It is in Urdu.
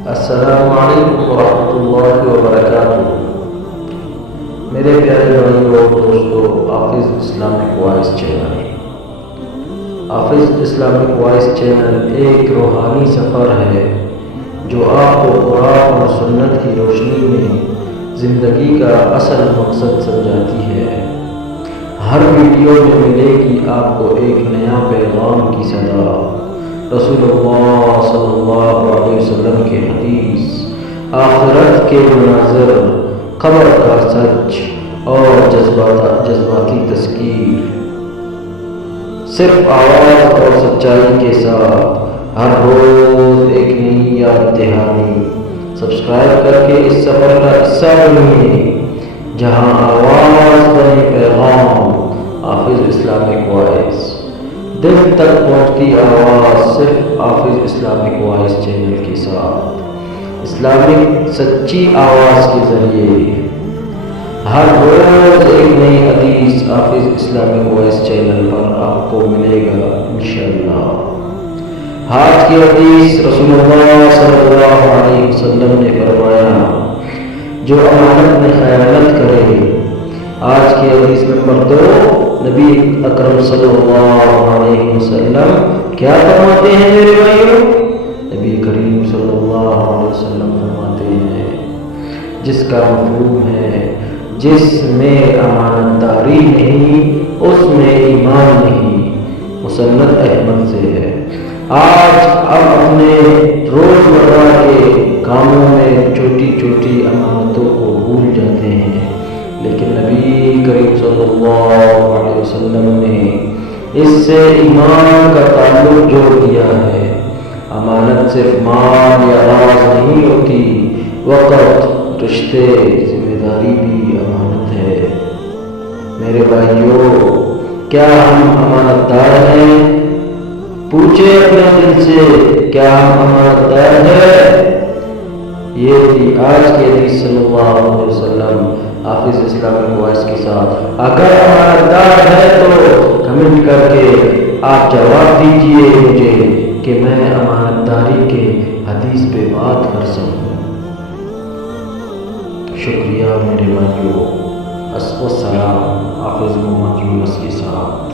السلام علیکم ورحمۃ اللہ وبرکاتہ۔ میرے پیارے بھائیوں اور دوستوں، حافظ اسلامک وائس چینل ایک روحانی سفر ہے جو آپ کو قرآن و سنت کی روشنی میں زندگی کا اصل مقصد سمجھاتی ہے۔ ہر ویڈیو میں ملے گی آپ کو ایک نیا پیغام کی صدا، رسول اللہ صلی اللہ علیہ وسلم کے حدیث، آخرت کے مناظر، قبر کا سچ اور جذباتی تذکیر، صرف آواز اور سچائی کے ساتھ ہر روز ایک نئی یاد دہانی۔ سبسکرائب کر کے اس سفر کا حصہ بنیے جہاں آواز بنے پیغام۔ حافظ اسلامک وائس، دل تک پہنچتی آواز صرف حافظ اسلامک وائس چینل کے ساتھ، اسلامک سچی آواز کے ذریعے۔ ہر روز ایک نئی حدیث حافظ اسلامک وائس چینل پر آپ کو ملے گا انشاءاللہ۔ آج کی حدیث، رسول اللہ صلی اللہ علیہ وسلم نے فرمایا، جو امانت میں خیانت کرے۔ آج کی حدیث نمبر 2، نبی اکرم صلی اللہ علیہ وسلم کیا فرماتے ہیں میرے بھائیوں؟ نبی کریم صلی اللہ علیہ وسلم فرماتے ہیں، جس کا مفہوم ہے جس میں امانت داری نہیں اس میں ایمان نہیں۔ مسند احمد سے ہے۔ آج ہم اپنے روزمرہ کے کاموں میں چھوٹی چھوٹی امانتوں کو بھول جاتے ہیں، لیکن نبی کریم صلی اللہ علیہ وسلم نے اس سے ایمان کا تعلق جوڑ دیا ہے۔ امانت صرف مال یا راز نہیں ہوتی، وقت، رشتے، ذمہ داری بھی امانت ہے۔ میرے بھائیوں، کیا ہم امانت دار ہیں؟ پوچھیں اپنے دل سے، کیا ہم امانت دار ہیں؟ یہ تھی آج کی حدیث صلی اللہ علیہ وسلم حافظ اسلامک وائس کے ساتھ۔ اگر امانت دار ہے تو کمنٹ کر کے آپ جواب دیجئے مجھے کہ میں امانت داری کے حدیث پہ بات کر سکوں۔ شکریہ میرے بھائیوں۔ السلام، حافظ محمد یونس کے ساتھ۔